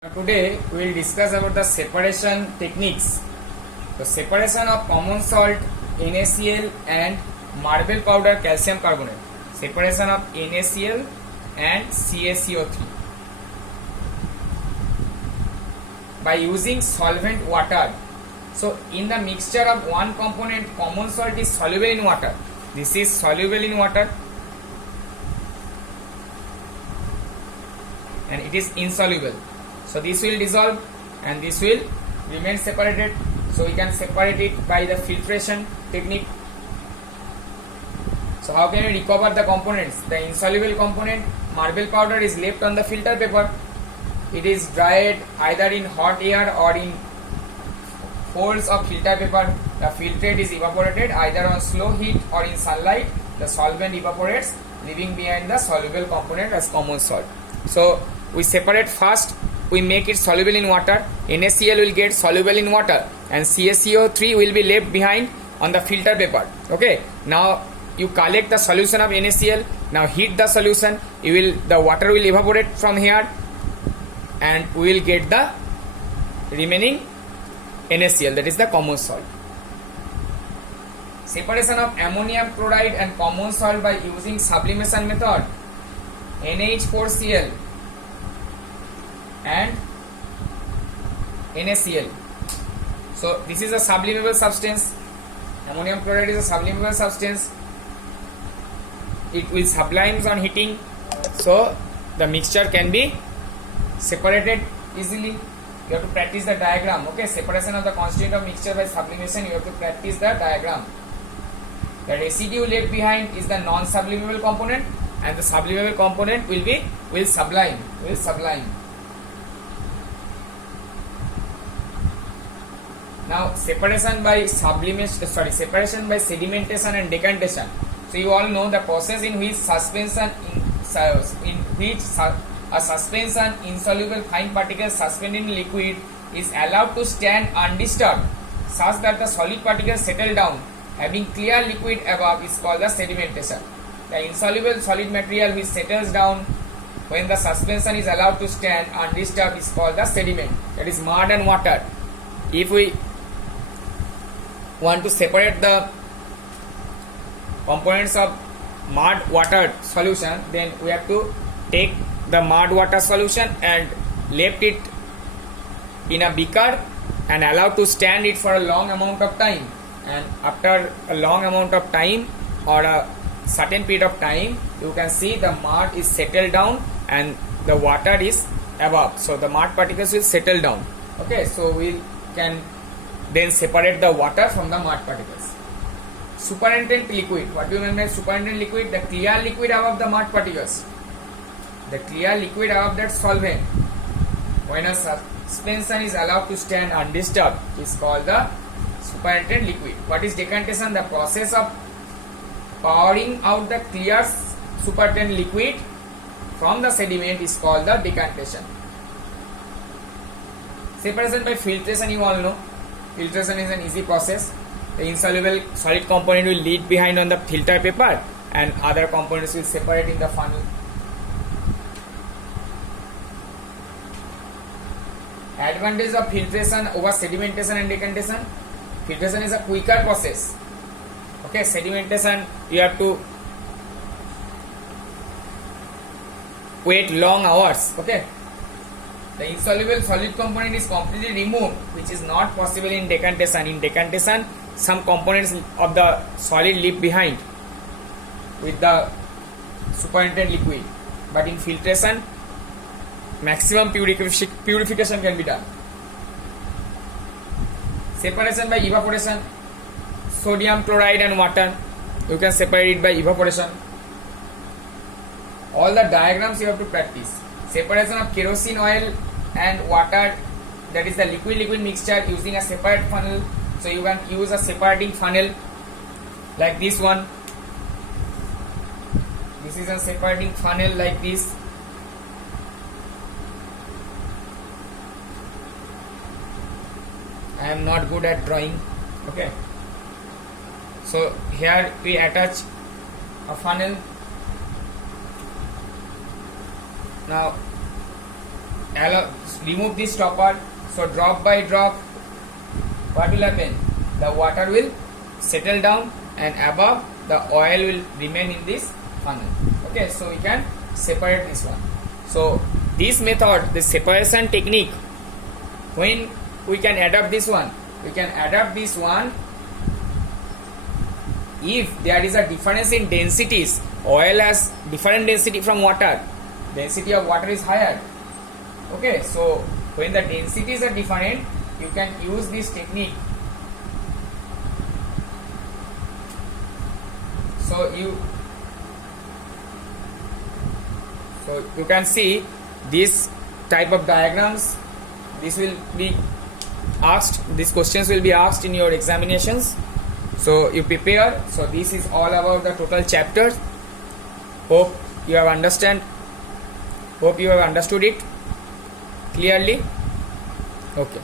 Today we will discuss about the separation techniques. The separation of common salt NaCl and marble powder calcium carbonate. Separation of NaCl and CaCO3 by using solvent water. So in the mixture of one component, common salt is soluble in water. This is soluble in water and it is insoluble. So this will dissolve and this will remain separated. So we can separate it by the filtration technique. So how can we recover the components? The insoluble component, marble powder, is left on the filter paper. It is dried either in hot air or in folds of filter paper. The filtrate is evaporated either on slow heat or in sunlight. The solvent evaporates, leaving behind the soluble component as common salt. So we separate first. We make it soluble in water. NaCl will get soluble in water and CaCO3 will be left behind on the filter paper. Okay. Now you collect the solution of NaCl. Now heat the solution. The water will evaporate from here and we will get the remaining NaCl, that is the common salt. Separation of ammonium chloride and common salt by using sublimation method. NH4Cl and NaCl. So this is a sublimable substance. Ammonium chloride is a sublimable substance. It will sublimes on heating. So the mixture can be separated easily. You have to practice the diagram. Okay, separation of the constituent of mixture by sublimation. You have to practice the diagram. The residue left behind is the non-sublimable component, and the sublimable component will sublime. Now separation by separation by sedimentation and decantation. So you all know the process in which a suspension insoluble fine particles suspended in liquid is allowed to stand undisturbed such that the solid particles settle down, having clear liquid above, is called the sedimentation. The insoluble solid material which settles down when the suspension is allowed to stand undisturbed is called the sediment, that is mud and water. If we want to separate the components of mud water solution, then we have to take the mud water solution and left it in a beaker and allow to stand it for a long amount of time, and after a long amount of time or a certain period of time, you can see the mud is settled down and the water is above, so the mud particles will settle down. Okay, so we can then separate the water from the mud particles. Supernatant liquid. What do you mean by supernatant liquid? The clear liquid above the mud particles. The clear liquid above that solvent, when a suspension is allowed to stand undisturbed, is called the supernatant liquid. What is decantation? The process of pouring out the clear supernatant liquid from the sediment is called the decantation. Separation by filtration, you all know. Filtration is an easy process. The insoluble solid component will leave behind on the filter paper and other components will separate in the funnel. Advantage of filtration over sedimentation and decantation. Filtration is a quicker process. Okay, sedimentation you have to wait long hours. Okay, the insoluble solid component is completely removed, which is not possible in decantation. In decantation, some components of the solid leave behind with the supernatant liquid, but in filtration, maximum purification can be done. Separation by evaporation. Sodium chloride and water, you can separate it by evaporation. All the diagrams you have to practice. Separation of kerosene oil and water, that is the liquid mixture, using a separate funnel. So you can use a separating funnel like this one. This is a separating funnel like this. I am not good at drawing. Okay, so here we attach a funnel. Now remove this stopper. So drop by drop, what will happen? The water will settle down and above the oil will remain in this funnel. Okay, so we can separate this one. So this method, the separation technique, when we can adapt this one, we can adapt this one if there is a difference in densities. Oil has different density from water. Density of water is higher. Okay, so when the densities are different, you can use this technique. So you can see this type of diagrams. This will be asked. These questions will be asked in your examinations. So you prepare. So this is all about the total chapter. Hope you have understood it clearly. Okay.